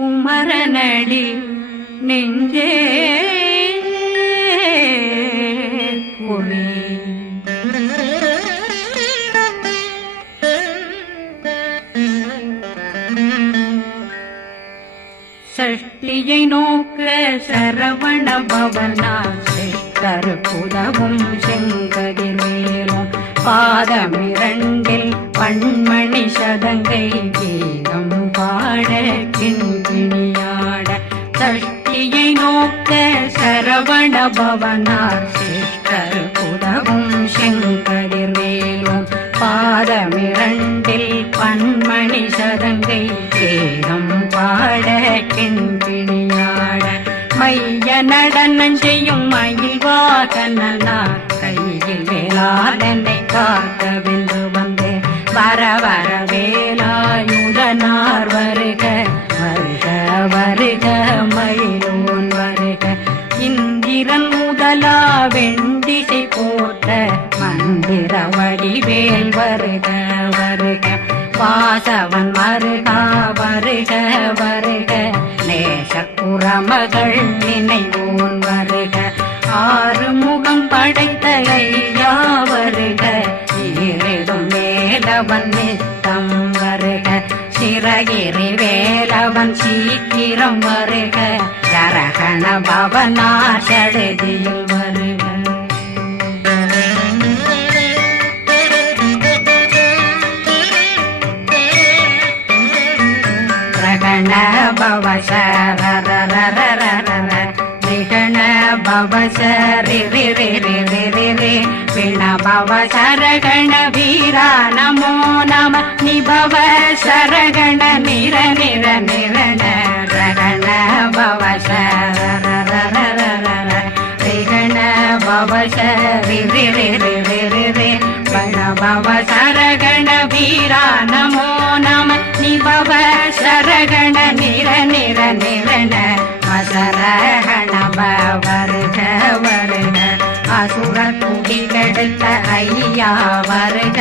குமரனடி நெஞ்சே குழி சஷ்டியை நோக்க சரவண பவனா சிஷ்டர் செங்கதிர் மேலும். பாதமிரண்டில் பண்மணி சதங்கை கீதம் பாட சரவண சிஷ்டர் புதவும் செங்கடிர் மேலும் பாதமிரண்டில் பன்மணி சதங்கை ஏகம் பாட கிண்பிணியாட மைய நடனம் செய்யும் மயில் வாகனார் கையில் வேளாளனை காக்க வென்று வந்து வர வர வேலாயுதனார் வருக வருக. இந்திரன் வெண்டிசை போட்ட மந்திர வடிவேல் வருக வருக. வாசவன் மருகா வருக வருக. நேசப்புற மகள் நினைவோன் வருக. ஆறு முகம் படைத்த ஐயா வருக. இருடும் மேலவன் நித்தம் வருக. சிறகிரி வேலவன் சீக்கிரம் வருக. ஜரகண பவனா சடுதியில் வருக. ரகண பவ சரண பவ சரி ரி பிண பவ சரகண வீரா நமோ நம நிபவ சரகண நிர நிர நிரண பவ சரரரரரர பவ பண பவ சரகண வீரா நமோ நம நிபவ சரகண நிர நிர நிரண அசரகண வருக வருக அசுர குடிகெடுத்த ஐயா வருக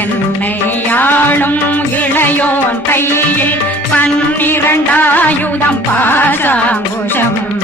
என்னை ஆளும் இளையோன் கையில் பன்னிரண்டாயுதம் பாசாங்குஷமும்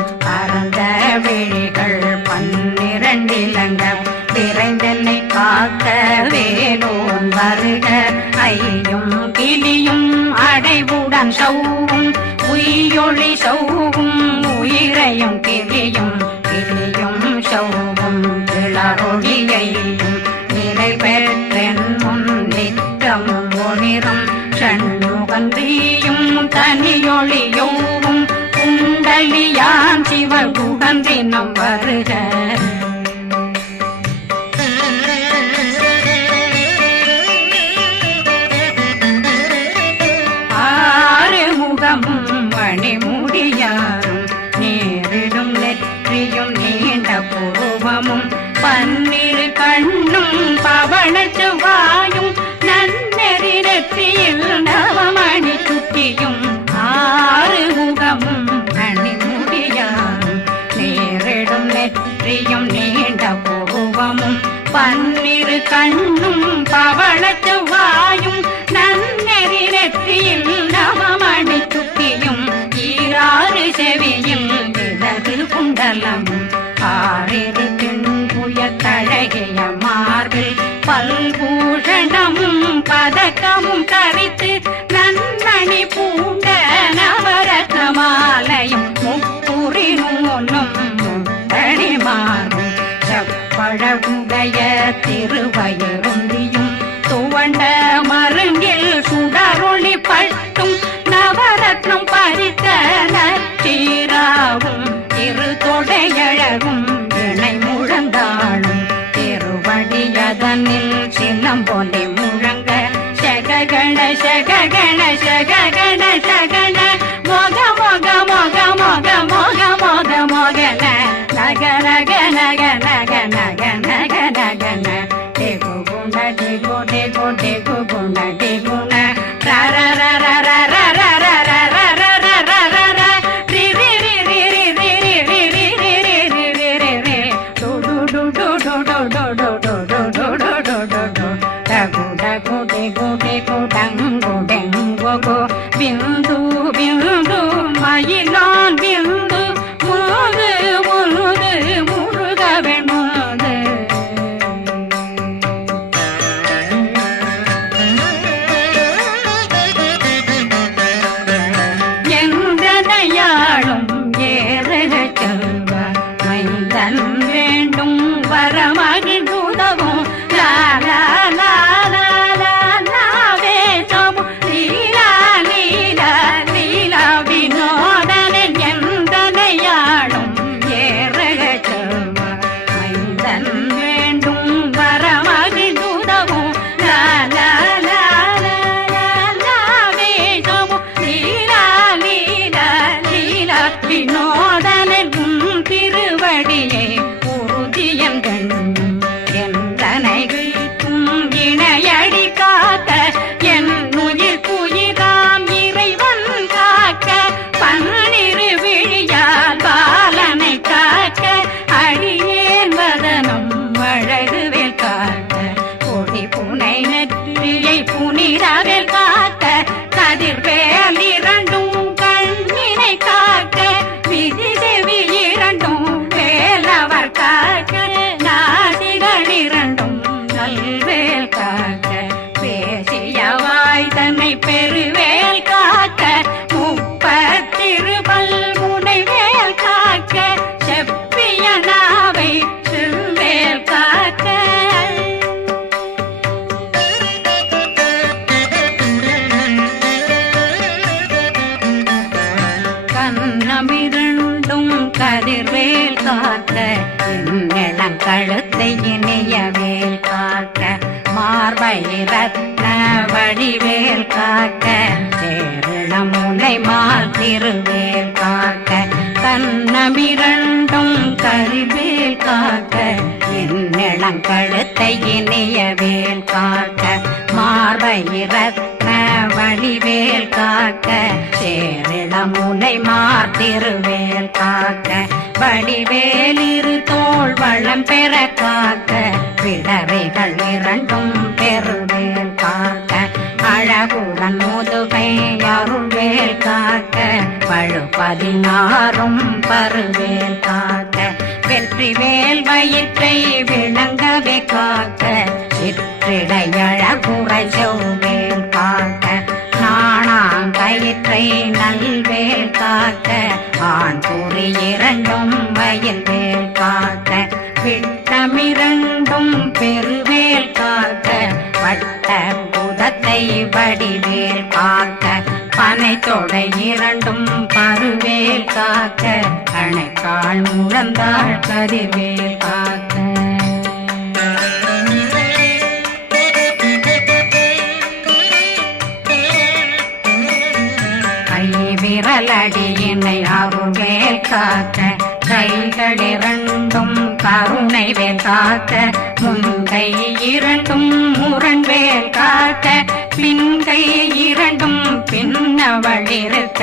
பன்னிரு கண்ணும் பவள செவ்வாயும் நன்னெறி நெற்றியில் நவமணி சுட்டியும் ஈராறு செவியும் விலகு குண்டலம். ஆறிரு தின்புய தழகிய மார்பில் பல்பூஷணமும் గణశ గణశ గణశ గణ మోగ మోగ మోగ మోగ మోగ మోగ మోగన. నగ నగ నగ నగ నగ నగ నగ నగ. నగ திருவேல் காக்க சேரணமுனை மால் திருவேல் காக்க தன்னமிரண்டும் கருவேல் காக்க என்னிளங்கழுத்தை இனியவேல் காக்க மார்பயிரத்ன வழிவேல் காக்க சேரிளமுனை மார்த்திருவேல் காக்க வடிவேலிரு தோல் வளம் பெற காக்க பிளவைகள் இரண்டும் பெருவேல் காக்க. அழகுடன் முதுகை அருள்வேல் காக்க பழு பதினாறும் பருவேல் காக்க வெற்றி வேல் வயிற்றை விளங்கவே காக்க சிற்றிடையழகுறை செவ்வேல் காக்க நாணாங்கயிற்றை நல்வேல் காக்க ஆண் கூறி இரண்டும் வயல்வேல் காக்க விட்டமிரண்டும் பெருவேல் காக்க வட்ட வடிவேல் காக்க பனைத்தொடை இரண்டும் பருவேல் காக்க கணைக்கால் முழந்தாள் கருவேல் காக்க. கை விரலடியினை அருவேல் காக்க கைகளிரண்டும் கருணை வேல் காக்க முந்தை இரண்டும் முரண் வேல் காக்க பின் கை இரண்டும் பின்னவளிருத்த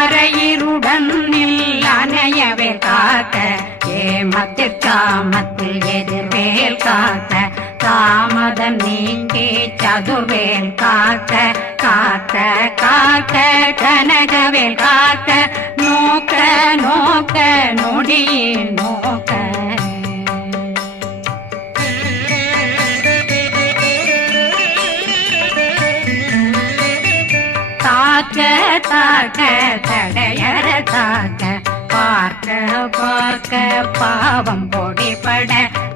அரையிருடன் அணையவே காக்க ஏமத்தில் காமத்தில் எதிர்வேல் காக்க தாமதம் நீங்கே சதுர்வேல் காக்க காக்க காக்க கனகவேல் காக்க நோக்க நோக்க நொடியே நோக்க. தாக்க தாக்க தடையற தாக்க பார்க்க பார்க்க பாவம் பொடிபட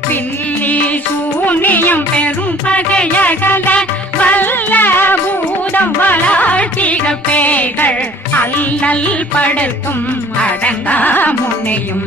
பில்லி சூனியம் பெரும் பகையகல வல்ல பூதம் வளாட்டிக பேய்கள் அல்லல் படுத்தும் அடங்கா முனையும்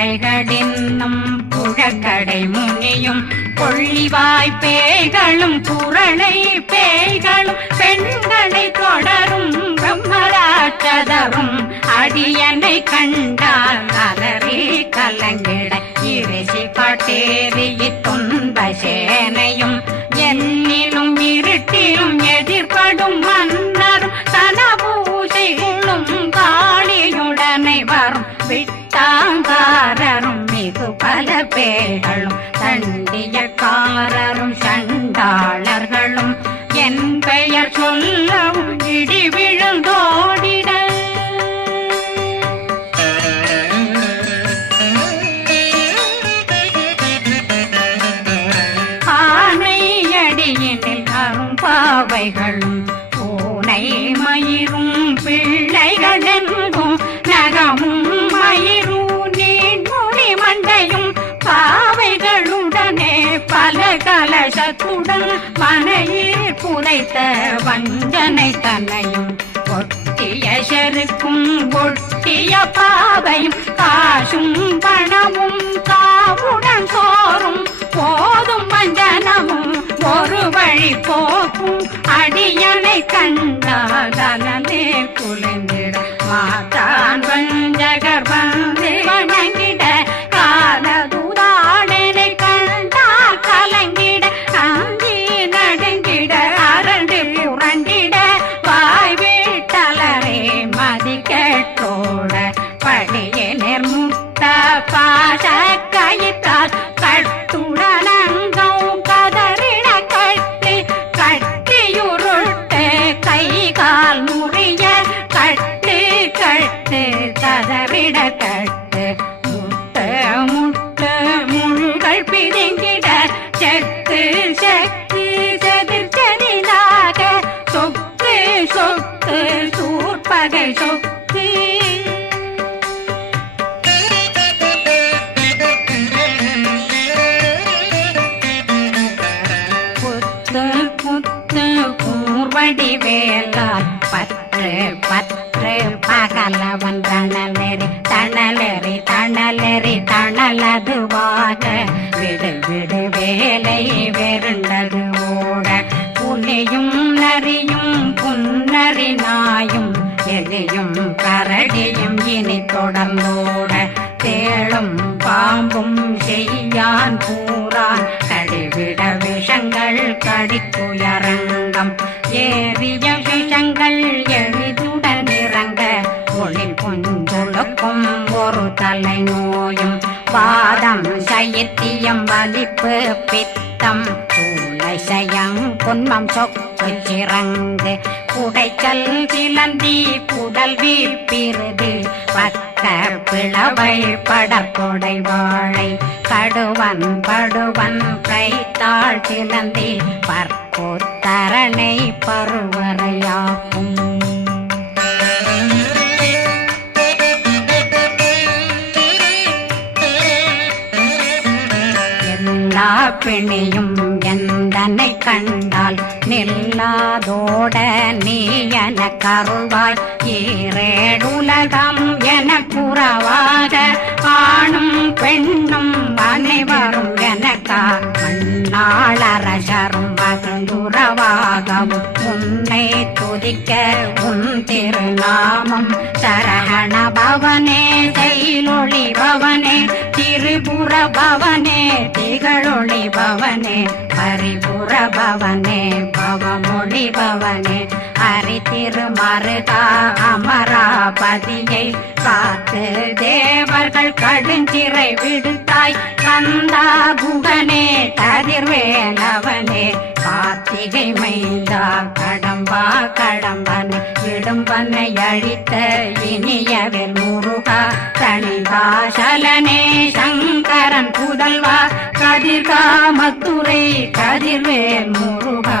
பிள்ளைகளின்னும் புழக்கடை முனியும் கொள்ளிவாய் பேய்களும் குரளை பேய்களும் பெண்களை தொடரும் பிரம்மராட்சதரும் அடியனை கண்டால் அலறி கலங்கிட இறைசி பட்டேறி துன்ப சேனையும் ಕೇಳಳು கலசத்துடன் மனையில் புதைத்த வஞ்சனை தன்னையும் ஒட்டிய செருக்கும் ஒட்டிய பாவையும் காசும் பணமும் காவுடன் சோறும். போதும் வஞ்சனமும் ஒரு வழி போக்கும். அடியனை கண்டாதலே குளிந்திட மாதான் வஞ்சகர் வந்து வணங்கி விஷங்கள் கடித்துயரங்கம் ஏறிய விஷங்கள் எளிதுடன் இறங்க. ஒளி கொஞ்சொழுக்கும் ஒரு தலை நோயும் பாதம் சயத்தியம் வலிப்பு பித்தம். சயம் பொன்மம் சொக்கு சிறங்கு குடைச்சல் சிலந்தி குடல் வீழ்பிருது. பக்க பிளவை படற்கொடை வாழை. கடுவன் படுவன் கை கைத்தாள் சிலந்தி பற்போத்தரணை பருவரையாகும் எல்லா பிணியும் எந்தனை கண்டால் நில்லாதோட நீ என கருள்வாய். ஈரேடுலகம் என புறவாக ஆணும் பெண்ணும் அனைவரும் எனக்கா நாளரசரும் மகிழ்ந்துறவாகவும் உன்னை துதிக்க உன் திருநாமம் சரகண பவனே செயலொளி பவனே திரிபுர பவனே திகழொளி பவனே பரிபுர பவனே பவமொழி பவனே. அரி திருமருகா அமராபதியை காத்து தேவர்கள் கடுஞ்சிறை விடுத்தாய். கந்தா குகனே கதிர்வேலவனே கார்த்திகை மைந்தா கடம்பா கடம்பனை இடும்பனை அழித்த இனியவர் முருகா தனிதாசலனே சங்கரன் புதல்வா கதிர்காமத்துறை கதிர்வேல் முருகா.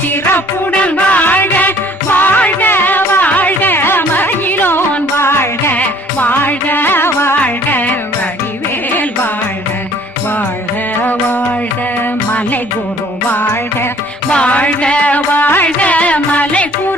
சிறப்புடன் வாழ வாழ வாழ மகிழோன் வாழ வாழ வாழ வடிவேல் வாழ வாழ வாழ மலை குரு வாழ வாழ வாழ மலை குரு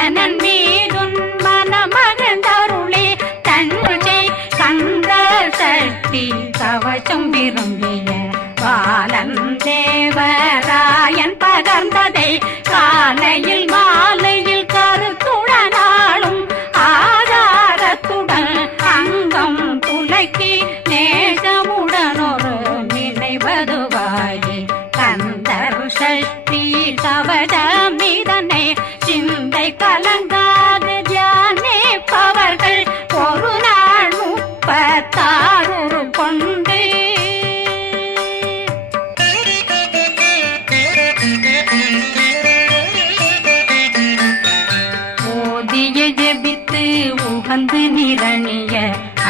முப்பத்தாறு கொண்டு ஓதிய ஜெபித்து உகந்து நிரணிய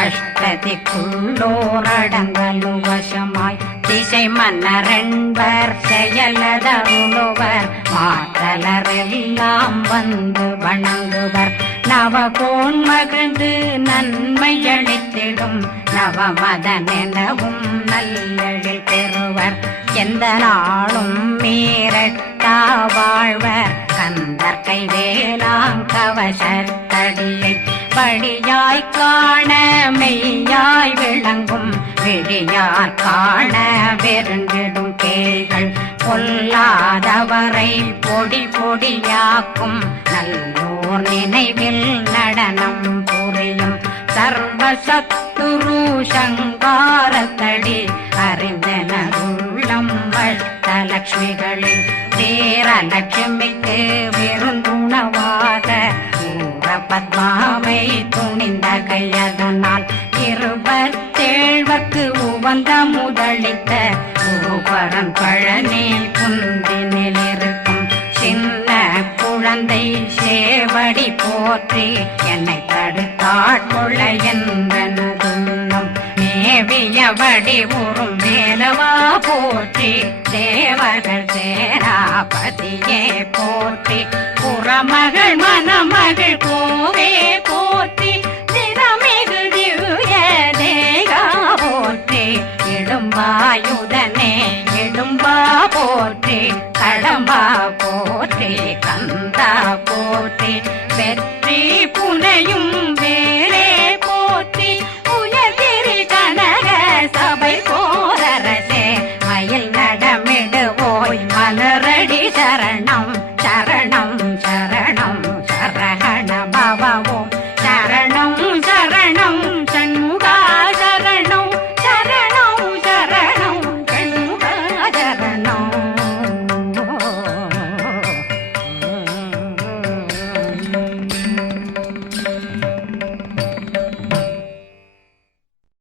அஷ்டதிக்குள்ளோரடங்கலு வசமாய் திசை மன்னரன்பர் செயலதருளுவர் மாற்றலரெல்லாம் வந்து வணங்குவர். நவகோன் மகிழ்ந்து நன்மை அளித்திடும் நவமதனெனவும் நல்லெழில் பெறுவர். எந்த நாளும் மீறட்டா வாழ்வர். கந்தர் கைவேலாங்கவசத்தடியை படியாய் காண மெய்யாய் விளங்கும். விழியார் காண வெருண்டிடும் கேள்கள் பொல்லாதவரை பொடி பொடியாக்கும். நல்லோர் நினைவில் நடனம் புரியும் சர்வசத்துரு சங்காரத்தடி அறிந்தனருள்ளம் அஷ்டலட்சுமிகளில் தேரலட்சுமிக்கு விருந்துணவாக பத்மாவை துணிந்த கையதனால் இருபத்தேழ்வக்கு உவந்த முதலித்த குருபரன் பழனி குந்தினில் இருக்கும் தந்தை சேவடி போற்றி என்னை தடுத்தாட்கொள்ள என்பனதுள்ளம் மேவியபடி உறும் வேலவா போற்றி தேவர்கள் சேராபதியே போற்றி. புறமகள் மணமகள் கோவே போற்றி திறமிகு திவ்ய தேகா போற்றி. இடும்பாயுதனே இடும்பா போற்றி கடம்பா போ